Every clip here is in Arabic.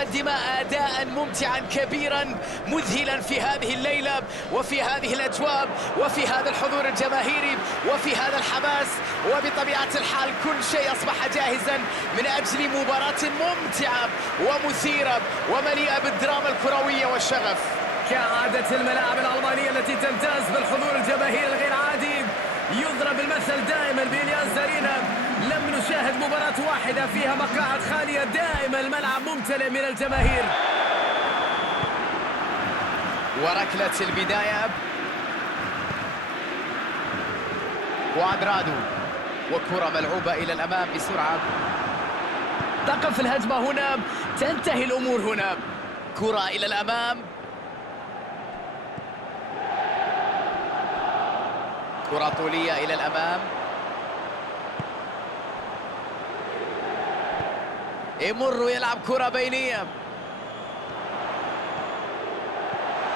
تقدم أداء ممتعا كبيرا مذهلا في هذه الليلة وفي هذه الأجواء وفي هذا الحضور الجماهيري وفي هذا الحماس، وبطبيعة الحال كل شيء أصبح جاهزا من أجل مباراة ممتعة ومثيرة ومليئة بالدراما الكروية والشغف. كعادة الملاعب الألمانية التي تمتاز بالحضور الجماهيري الغير عادي، يضرب المثل دائما بإلياس أرينا. لم نشاهد مباراة واحدة فيها مقاعد خالية، دائما الملعب ممتلئ من الجماهير. وركلة البداية كوادرادو، وكرة ملعوبة إلى الأمام بسرعة. تقف الهجمة هنا، تنتهي الأمور هنا. كرة إلى الأمام، كرة طولية إلى الأمام. يمر ويلعب كرة بينية،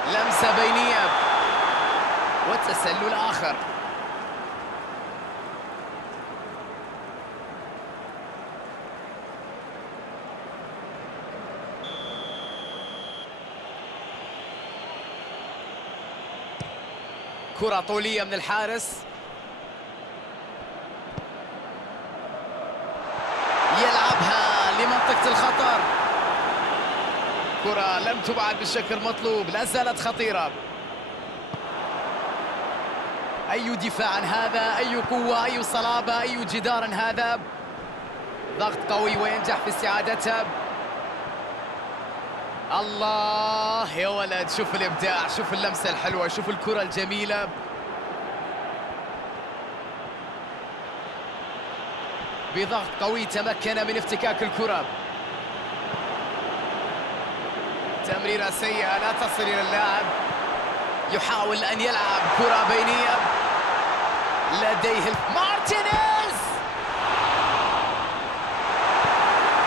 لمسة بينية والتسلل آخر. كرة طولية من الحارس، يلعبها لمنطقة الخطر. كرة لم تبعد بالشكل المطلوب، لا زالت خطيرة. أي دفاع هذا، أي قوة، أي صلابة، أي جدار هذا. ضغط قوي وينجح في استعادتها. الله يا ولد، شوف الإبداع، شوف اللمسة الحلوة، شوف الكرة الجميلة. بضغط قوي تمكن من افتكاك الكرة. تمريرة سيئة لا تصل إلى اللاعب. يحاول أن يلعب كرة بينية، لديه مارتينيز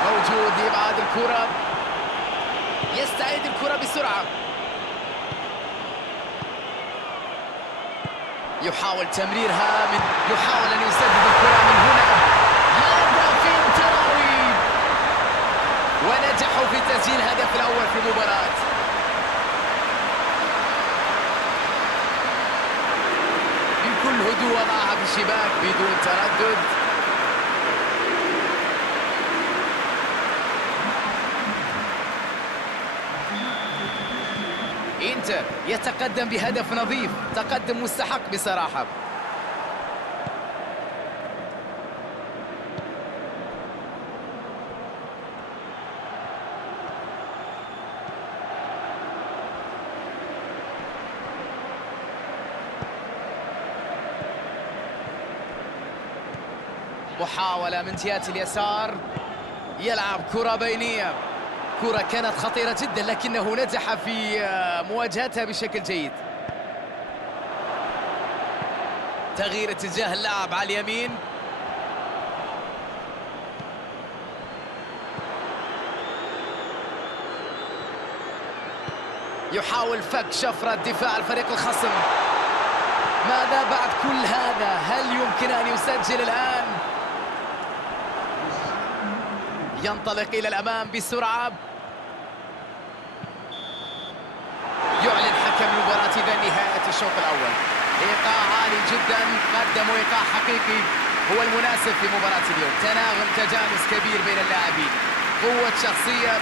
موجود لإبعاد الكرة. يستعيد الكرة بسرعة، يحاول تمريرها يحاول أن يسدد الكرة من هنا. هدف تراوي، ونجحوا في تسجيل الهدف الأول في المباراة. بكل هدوء وضعها في الشباك بدون تردد. إنتر يتقدم بهدف نظيف، تقدم مستحق بصراحة. محاولة من جهة اليسار، يلعب كرة بينية. كرة كانت خطيرة جدا لكنه نجح في مواجهتها بشكل جيد. تغيير اتجاه اللعب على اليمين. يحاول فك شفرة دفاع الفريق الخصم. ماذا بعد كل هذا؟ هل يمكن أن يسجل الآن؟ ينطلق إلى الأمام بسرعة. يعلن حكم المباراة إذا نهاية الشوط الأول. إيقاع عالي جدا، قدموا إيقاع حقيقي هو المناسب في مباراة اليوم. تناغم، تجانس كبير بين اللاعبين، قوة شخصية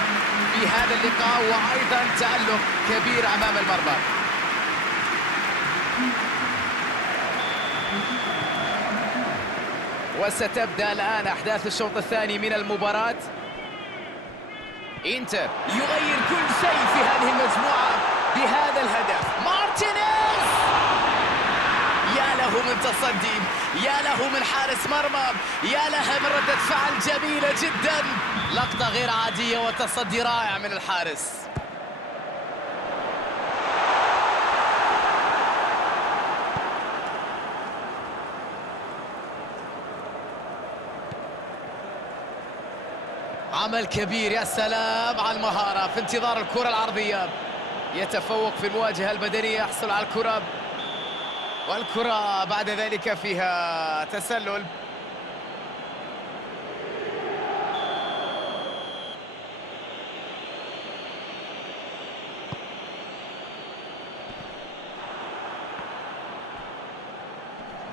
في هذا اللقاء، وأيضا تألق كبير أمام المرمى. وستبدأ الآن أحداث الشوط الثاني من المباراة. إنتر يغير كل شيء في هذه المجموعة بهذا الهدف. مارتينيز، يا له من تصدي، يا له من حارس مرمى، يا لها من ردة فعل جميلة جدا. لقطة غير عادية وتصدي رائع من الحارس. عمل كبير، يا سلام على المهارة في انتظار الكرة العرضية. يتفوق في المواجهة البدنية، يحصل على الكرة، والكرة بعد ذلك فيها تسلل.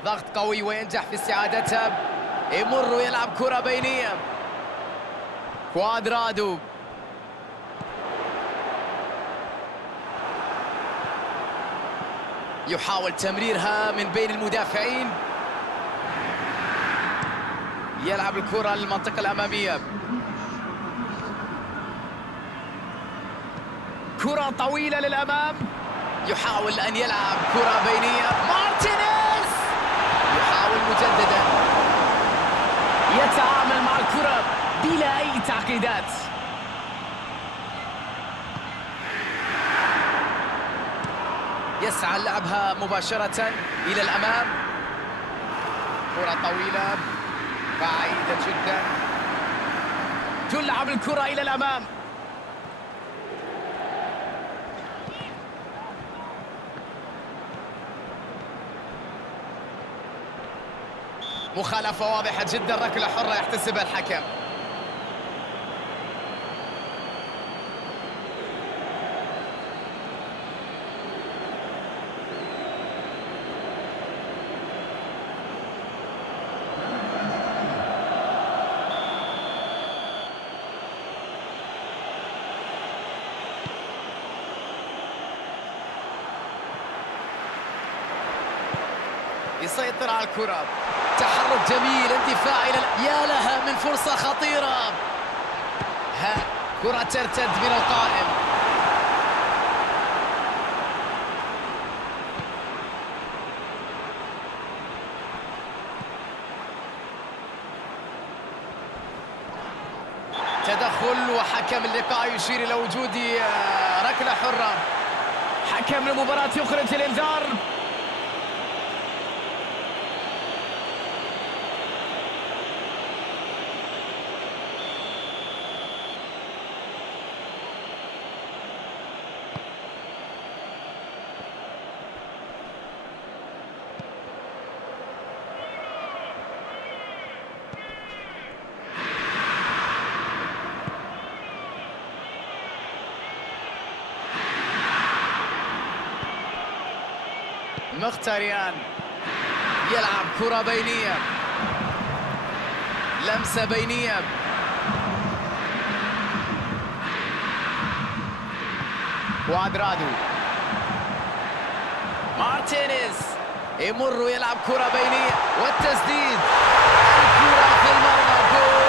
ضغط قوي وينجح في استعادتها. يمر ويلعب كرة بينية. كوادرادو يحاول تمريرها من بين المدافعين. يلعب الكرة للمنطقة الأمامية. كرة طويلة للأمام. يحاول أن يلعب كرة بينية. مارتينيز يحاول مجددا. يتعامل مع الكرة بلا أي تعقيدات. يسعى لعبها مباشرة إلى الأمام. كرة طويلة بعيدة جدا. تلعب الكرة إلى الأمام. مخالفة واضحة جدا. ركلة حرة يحتسبها الحكم. يسيطر على الكرة. تحرك جميل. اندفاع إلى يا لها من فرصة خطيرة. كرة ترتد من القائم. تدخل وحكم اللقاء يشير إلى وجود ركلة حرة. حكم المباراة يخرج الإنذار. مختاريان يلعب كرة بينية. لمسة بينية. كوادرادو. مارتينيز يمر ويلعب كرة بينية والتسديد. الكرة في المرمى. جول.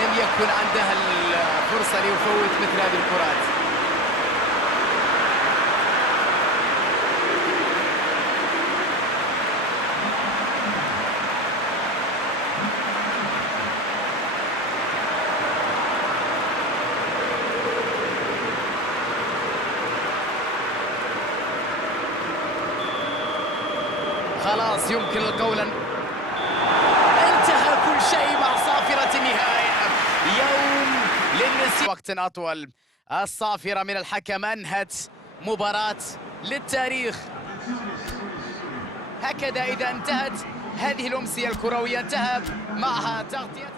لم يكن عندها الفرصة ليفوت مثل هذه الكرات. خلاص يمكن القول أن انتهى كل شيء مع صافرة النهاية. يوم للنسيان. وقت أطول. الصافرة من الحكم أنهت مباراة للتاريخ. هكذا إذا انتهت هذه الأمسية الكروية انتهى معها تغطية